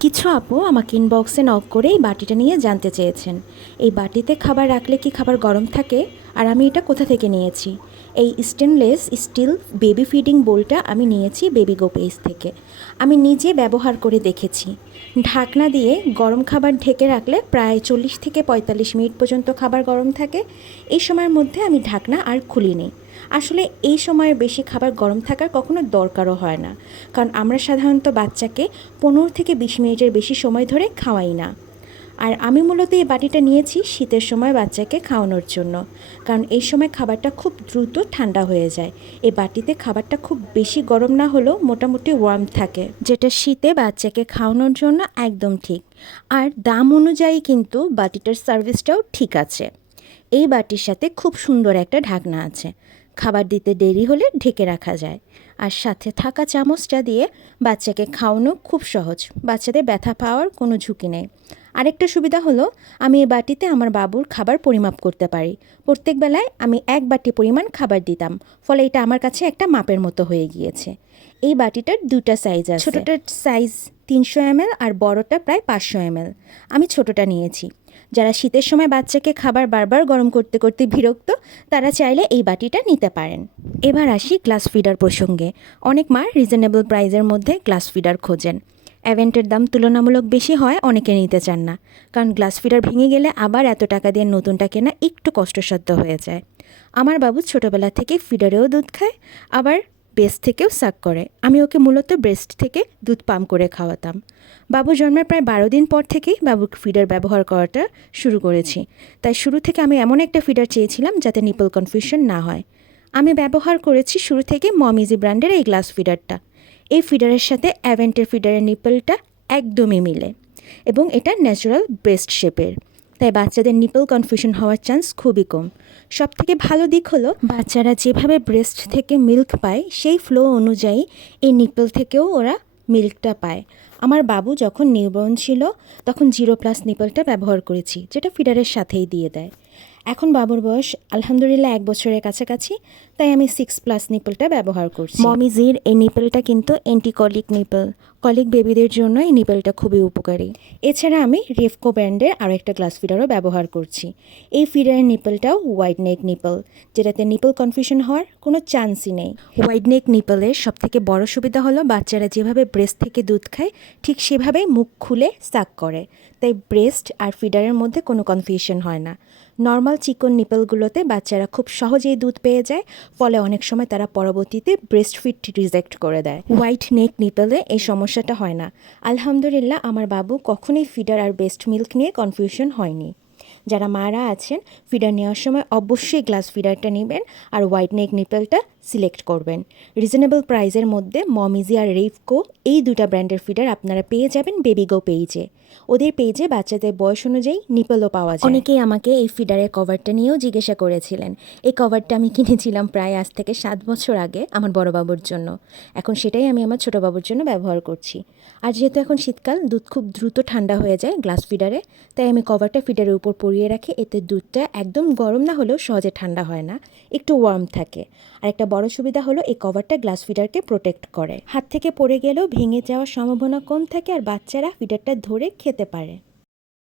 কিছু আপু আমাকে ইনবক্সে নক করে এই বাটিটা নিয়ে জানতে চেয়েছেন। এই বাটিতে খাবার রাখলে কি খাবার গরম থাকে? আর আমি এটা কোথা থেকে নিয়েছি? এই স্টেনলেস স্টিল বেবি ফিডিং বোলটা আমি নিয়েছি বেবি গো পেজ থেকে। আমি নিজে ব্যবহার করে দেখেছি। ঢাকনা দিয়ে গরম খাবার ঢেকে রাখলে প্রায় চল্লিশ থেকে পঁয়তাল্লিশ মিনিট পর্যন্ত খাবার গরম থাকে। এই সময়ের মধ্যে আমি ঢাকনা আর খুলিনি। আসলে এই সময়ের বেশি খাবার গরম থাকার কখনো দরকারও হয় না। কারণ আমরা সাধারণত বাচ্চাকে পনেরো থেকে বিশ মিনিটের বেশি সময় ধরে খাওয়াই না। আর আমি মূলত এই বাটিটা নিয়েছি শীতের সময় বাচ্চাকে খাওয়ানোর জন্য। কারণ এই সময় খাবারটা খুব দ্রুত ঠান্ডা হয়ে যায়। এই বাটিতে খাবারটা খুব বেশি গরম না হলেও মোটামুটি ওয়ার্ম থাকে, যেটা শীতে বাচ্চাকে খাওয়ানোর জন্য একদম ঠিক। আর দাম অনুযায়ী কিন্তু বাটিটার সার্ভিসটাও ঠিক আছে। এই বাটির সাথে খুব সুন্দর একটা ঢাকনা আছে। খাবার দিতে দেরি হলে ঢেকে রাখা যায়। আর সাথে থাকা চামচটা দিয়ে বাচ্চাকে খাওয়ানো খুব সহজ। বাচ্চাদের ব্যথা পাওয়ার কোনো ঝুঁকি নেই। আরেকটা সুবিধা হলো, আমি এই বাটিতে আমার বাবুর খাবার পরিমাপ করতে পারি। প্রত্যেক বেলায় আমি এক বাটি পরিমাণ খাবার দিতাম, ফলে এটা আমার কাছে একটা মাপের মতো হয়ে গিয়েছে। এই বাটিটার দুটা সাইজ আছে। ছোটোটার সাইজ তিনশো এমএল আর বড়টা প্রায় পাঁচশো এমএল। আমি ছোটোটা নিয়েছি। যারা শীতের সময় বাচ্চাকে খাবার বারবার গরম করতে করতে বিরক্ত, তারা চাইলে এই বাটিটা নিতে পারেন। এবার আসি গ্লাস ফিডার প্রসঙ্গে। অনেক মা রিজনেবল প্রাইজের মধ্যে গ্লাস ফিডার খোঁজেন। অ্যাভেন্টের দাম তুলনামূলক বেশি হয়, অনেকে নিতে চান না। কারণ গ্লাস ফিডার ভেঙে গেলে আবার এত টাকা দিয়ে নতুনটা কেনা একটু কষ্টসাধ্য হয়ে যায়। আমার বাবু ছোটোবেলা থেকে ফিডারেও দুধ খায়, আবার বেস্ট থেকেও সাক করে। আমি ওকে মূলত ব্রেস্ট থেকে দুধ পাম্প করে খাওয়াতাম। বাবু জন্মের প্রায় বারো দিন পর থেকেই বাবুর ফিডার ব্যবহার করাটা শুরু করেছি। তাই শুরু থেকে আমি এমন একটা ফিডার চেয়েছিলাম যাতে নিপল কনফিউশন না হয়। আমি ব্যবহার করেছি শুরু থেকে মমিজি ব্র্যান্ডের এই গ্লাস ফিডারটা। এই ফিডারের সাথে অ্যাভেন্টের ফিডারের নিপলটা একদমই মিলে এবং এটা ন্যাচারাল ব্রেস্ট শেপের। তাই বাচ্চাদের নিপল কনফিউশন হওয়ার চান্স খুবই কম। সব থেকে ভালো দিক হলো, বাচ্চারা যেভাবে ব্রেস্ট থেকে মিল্ক পায়, সেই ফ্লো অনুযায়ী এই নিপল থেকেও ওরা মিল্কটা পায়। আমার বাবু যখন নিউবর্ন ছিল, তখন জিরো প্লাস নিপলটা ব্যবহার করেছি, যেটা ফিডারের সাথেই দিয়ে দেয়। এখন বাবুর বয়স আলহামদুলিল্লাহ এক বছরের কাছাকাছি, তাই আমি সিক্স প্লাস নিপলটা ব্যবহার করছি। মমিজির এই নিপলটা কিন্তু অ্যান্টিকলিক নিপল কলিক বেবিদের জন্য এই নিপলটা খুবই উপকারী। এছাড়া আমি রেফকো ব্র্যান্ডের আরও একটা গ্লাস ফিডারও ব্যবহার করছি। এই ফিডারের নিপলটাও হোয়াইট নেক নিপল, যেটাতে নিপল কনফিউশন হওয়ার কোনো চান্সই নেই। হোয়াইট নেক নিপলের সবথেকে বড় সুবিধা হলো বাচ্চারা যেভাবে ব্রেস্ট থেকে দুধ খায়, ঠিক সেভাবেই মুখ খুলে সাক করে। তাই ব্রেস্ট আর ফিডারের মধ্যে কোনো কনফিউশন হয় না। নর্মাল চিকন নিপলগুলোতে বাচ্চারা খুব সহজেই দুধ পেয়ে যায়, ফলে অনেক সময় তারা পরবর্তীতে ব্রেস্ট ফিট রিজেক্ট করে দেয়। হোয়াইট নেক নিপলে এই সমস্যাটা হয় না। আলহামদুলিল্লাহ, আমার বাবু কখনোই ফিডার আর বেস্ট মিল্ক নিয়ে কনফিউশন হয়নি। যারা মারা আছেন, ফিডার নেওয়ার সময় অবশ্যই গ্লাস ফিডারটা নেবেন আর হোয়াইট নেক নিপলটা সিলেক্ট করবেন। রিজনেবল প্রাইসের মধ্যে মমিজি আর রেফকো এই দুটা ব্র্যান্ডের ফিডার আপনারা পেয়ে যাবেন বেবিগো পেজে ওদের পেজে বাচ্চাদের বয়স অনুযায়ী নিপলও পাওয়া যায়। অনেকেই আমাকে এই ফিডারের কভারটা নিয়েও জিজ্ঞাসা করেছিলেন। এই কভারটা আমি কিনেছিলাম প্রায় আজ থেকে সাত বছর আগে আমার বড় বাবুর জন্য। এখন সেটাই আমি আমার ছোট বাবুর জন্য ব্যবহার করছি। আর যেহেতু এখন শীতকাল, দুধ খুব দ্রুত ঠান্ডা হয়ে যায় গ্লাস ফিডারে, তাই আমি কভারটা ফিডারের উপর পরিয়ে রাখি। এতে দুধটা একদম গরম না হলেও সহজে ঠান্ডা হয় না। একটু ওয়ার্ম থাকে। আর একটা বড় সুবিধা হলো এই কভারটা গ্লাস ফিডারকে প্রোটেক্ট করে। হাত থেকে পড়ে গেলেও ভেঙে যাওয়ার সম্ভাবনা কম থাকে আর বাচ্চারা ফিডারটা ধরে খেতে পারে।